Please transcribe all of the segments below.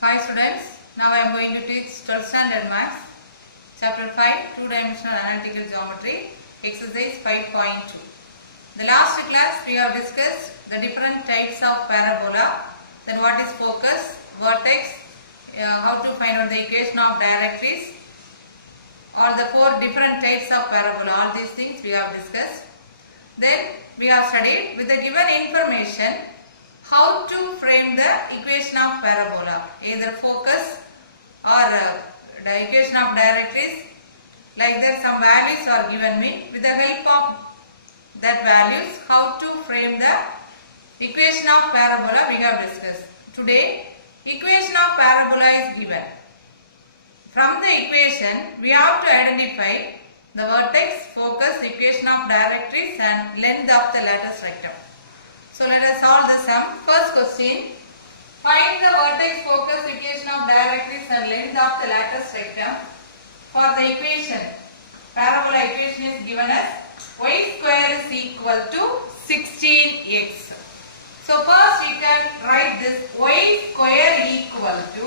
Hi students, now I am going to teach 12th standard maths, chapter 5, two-dimensional analytical geometry, exercise 5.2. The last class we have discussed the different types of parabola, then what is focus, vertex, how to find out the equation of directrix, or the four different types of parabola, all these things we have discussed. Then we have studied with the given information how to frame the equation of parabola, either focus or the equation of directrix. Like that, some values are given me. With the help of that values, how to frame the equation of parabola we have discussed. Today, equation of parabola is given. From the equation, we have to identify the vertex, focus, equation of directrix and length of the lattice rectum. So let us solve the sum. First question, find the vertex, focus, equation of directrix and length of the lattice rectum. For the equation, parabola equation is given as y square is equal to 16x. So first we can write this y square equal to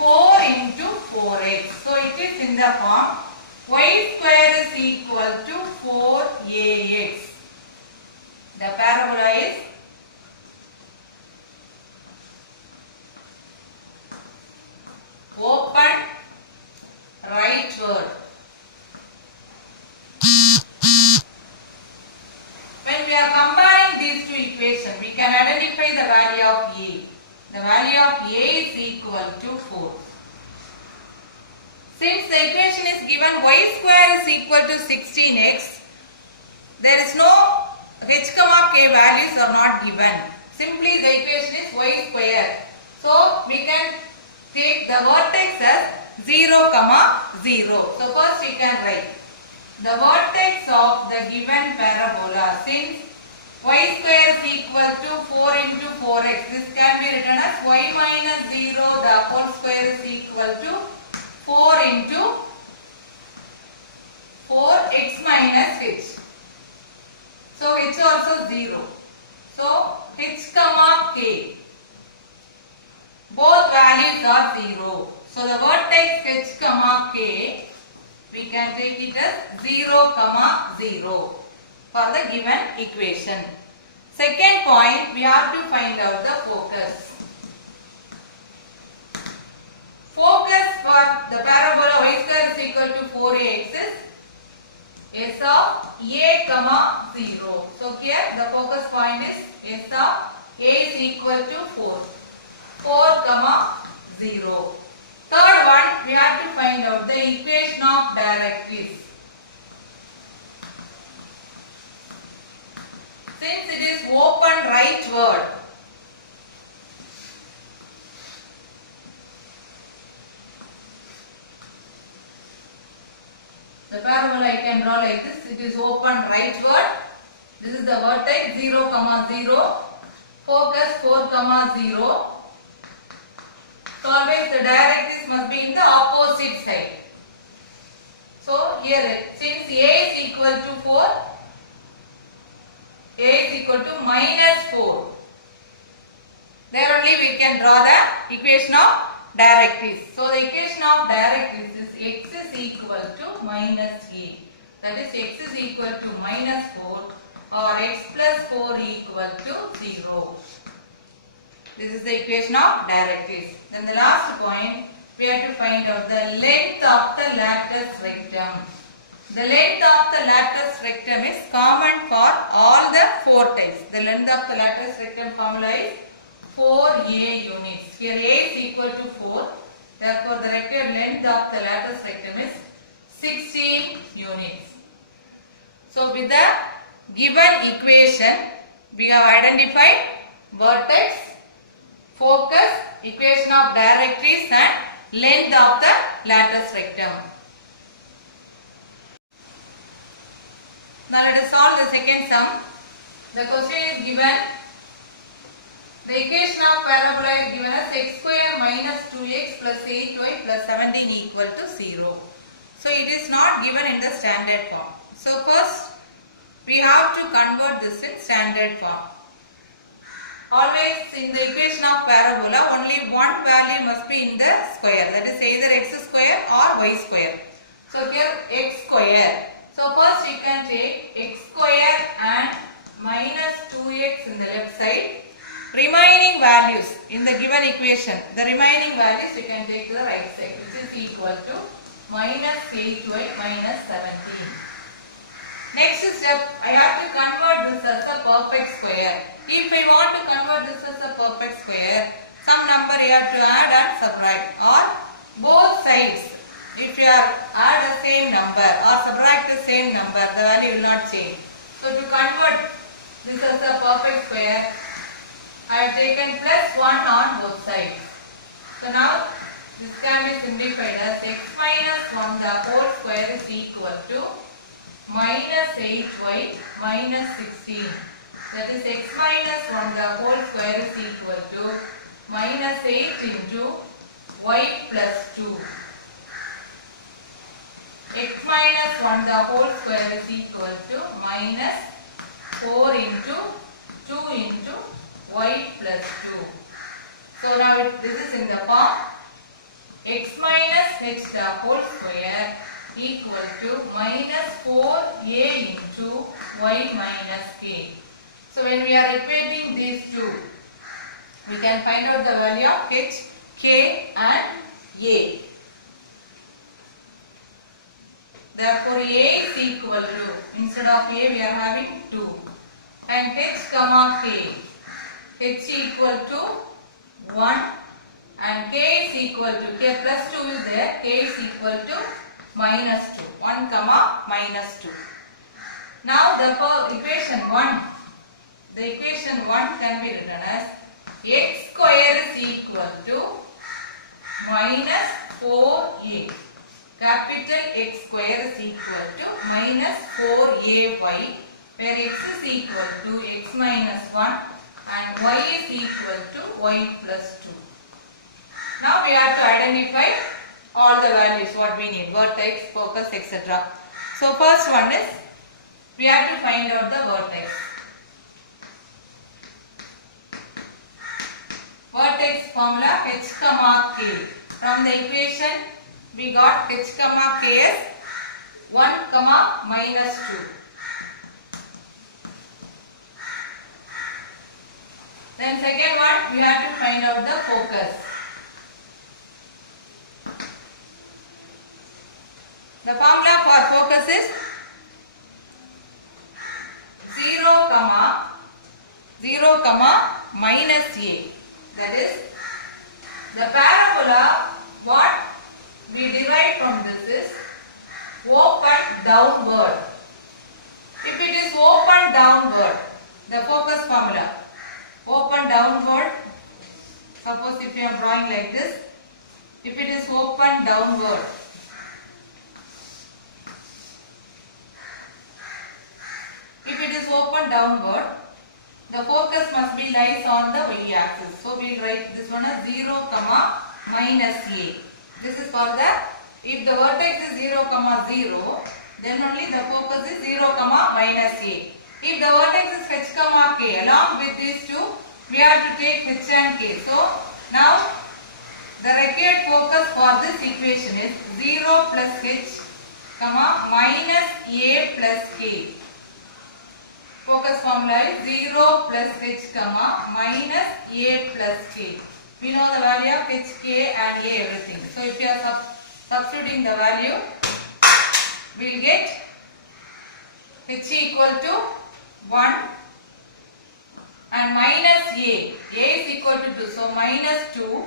4 into 4x. So it is in the form y square is equal to 4ax. The parabola is open rightward. When we are comparing these two equations, we can identify the value of a. The value of a is equal to 4. Since the equation is given y square is equal to 16x, there is no h comma k values are not given. Simply the equation is y square. So we can take the vertex as 0 comma 0. So first we can write the vertex of the given parabola. Since y square is equal to 4 into 4x, this can be written as y minus 0 the whole square is equal to 4 into 4x minus h. So h also 0. So h comma k, both values are 0. So the vertex h comma k, we can take it as 0 comma 0 for the given equation. Second point, we have to find out the focus. Focus for the parabola y square is equal to 4ax is s of a comma 0. So here the focus point is s of a is equal to 4 comma 0. Third one, we have to find out the equation of directrix. Since it is open rightward, the parabola I can draw like this. It is open rightward. This is the vertex 0 comma 0. Focus 4 comma 0. So always the directrix must be in the opposite side. So here since a is equal to 4, a is equal to minus 4. There only we can draw the equation of directrix. So the equation of directrix is x is equal to minus a. That is x is equal to minus 4 or x plus 4 equal to 0. This is the equation of directrix. Then the last point, we have to find out the length of the lattice rectum. The length of the lattice rectum is common for all the four types. The length of the lattice rectum formula is 4a units. Here a is equal to 4. Therefore, the required length of the lattice rectum is 16 units. So, with the given equation, we have identified vertex, focus, equation of directrix and length of the lattice rectum. Now let us solve the second sum. The question is given, the equation of parabola is given as x square minus 2x plus 8y plus 17 equal to 0. So it is not given in the standard form. So first we have to convert this in standard form. Always in the equation of parabola, only one value must be in the square. That is either x square or y square. So here x square. So first you can take x square and minus 2x in the left side. Remaining values in the given equation, the remaining values you can take to the right side, which is equal to minus 8y minus 17. Next step, I have to convert this as a perfect square. If I want to convert this as a perfect square, some number you have to add and subtract, or both sides. If you add the same number or subtract the same number, the value will not change. So to convert this as a perfect square, I have taken plus 1 on both sides. So now this can be simplified as x minus 1 the whole square is equal to minus 8y minus 16. That is x minus 1 the whole square is equal to minus 8 into y plus 2. X minus 1 the whole square is equal to minus 4 into 2 into y plus 2. So now this is in the form x minus h the whole square equal to minus 4a into y minus k. So when we are equating these two, we can find out the value of h, k and a. Therefore a is equal to, instead of a we are having 2, and h comma k. H equal to 1 and k is equal to, k plus 2 is there, k is equal to minus 2, 1 comma minus 2. Now the equation 1, the equation 1 can be written as x square is equal to minus 4a. Capital X square is equal to minus 4ay, where x is equal to x minus 1 and y is equal to y plus 2. Now we have to identify all the values what we need, vertex, focus, etc. So first one is, we have to find out the vertex. Vertex formula h comma k. From the equation we got h comma k as 1 comma minus 2. Then second one, we have to find out the focus. The formula for focus is 0 comma minus a. That is, the parabola what we derive from this is open downward. If it is open downward, the focus formula, open downward, suppose if you are drawing like this, if it is open downward, the focus must be lies on the y-axis. So we will write this one as 0 comma minus a. This is for the, if the vertex is 0 comma 0, then only the focus is 0 comma minus a. If the vertex is h comma k, along with these two, we have to take h and k. So now the required focus for this equation is 0 plus h comma minus a plus k. Focus formula is 0 plus h comma minus a plus k. We know the value of h, k and a, everything. So if you are substituting the value, we will get h equal to 1 and minus a. A is equal to 2. So minus 2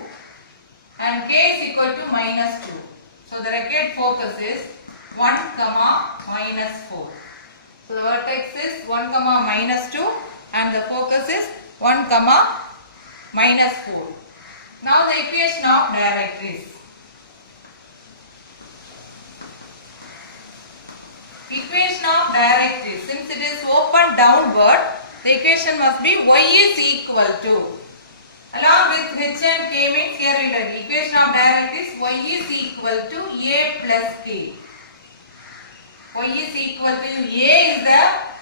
and k is equal to minus 2. So the required focus is 1 comma minus 4. So the vertex is 1 comma minus 2 and the focus is 1 comma minus 4. Now the equation of directrix. Equation of directrix. Since it is open downward, the equation must be y is equal to. Along with h and k means here we have the equation of directrix y is equal to a plus k. Y is equal to a is the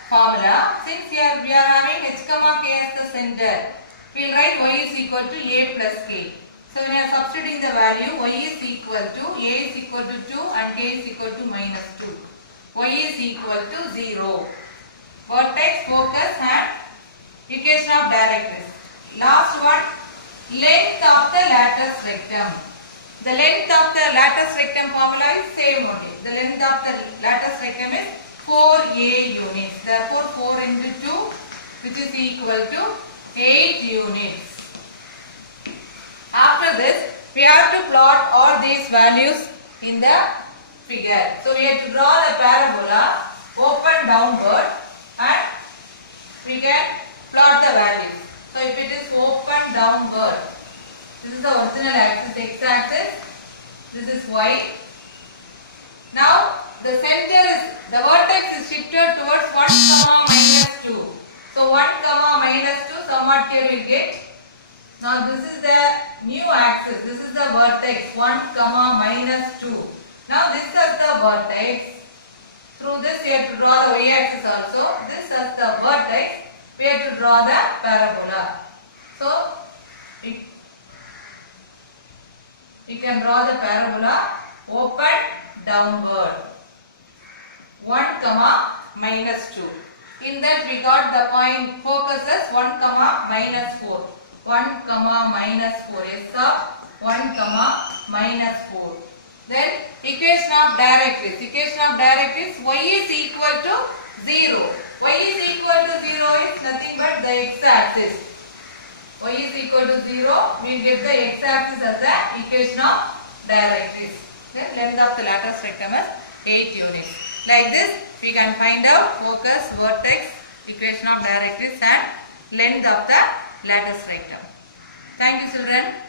formula. Since here we are having h comma k as the center, we will write y is equal to a plus k. So when I am substituting the value, y is equal to a is equal to 2 and k is equal to minus 2. Y is equal to 0. Vertex, focus and equation of directrix. Last one, length of the lattice rectum. The length of the lattice rectum formula is same only. The length of the lattice rectum is 4a units. Therefore 4 into 2, which is equal to 8 units. After this, we have to plot all these values in the figure. So we have to draw the parabola open downward and we can plot the values. So if it is open downward, this is the original axis, x axis, this is y. Now the center is, the vertex is shifted towards 1 comma minus 2. So 1 comma minus 2, somewhat here we get. Now this is the new axis, this is the vertex 1 comma minus 2. Now this is the vertex. Through this we have to draw the y axis also. This is the vertex. We have to draw the parabola. So we can draw the parabola open downward 1 comma minus 2. In that we got the point focus as 1 comma minus 4. 1 comma minus 4 is of 1 comma minus 4. Then equation of directrix. Equation of directrix, y is equal to 0. Y is equal to 0 is nothing but the x-axis. Y is equal to 0, we will get the x-axis as the equation of directrix. The length of the lattice rectum is 8 units. Like this, we can find out focus, vertex, equation of directrix and length of the lattice rectum. Thank you, children.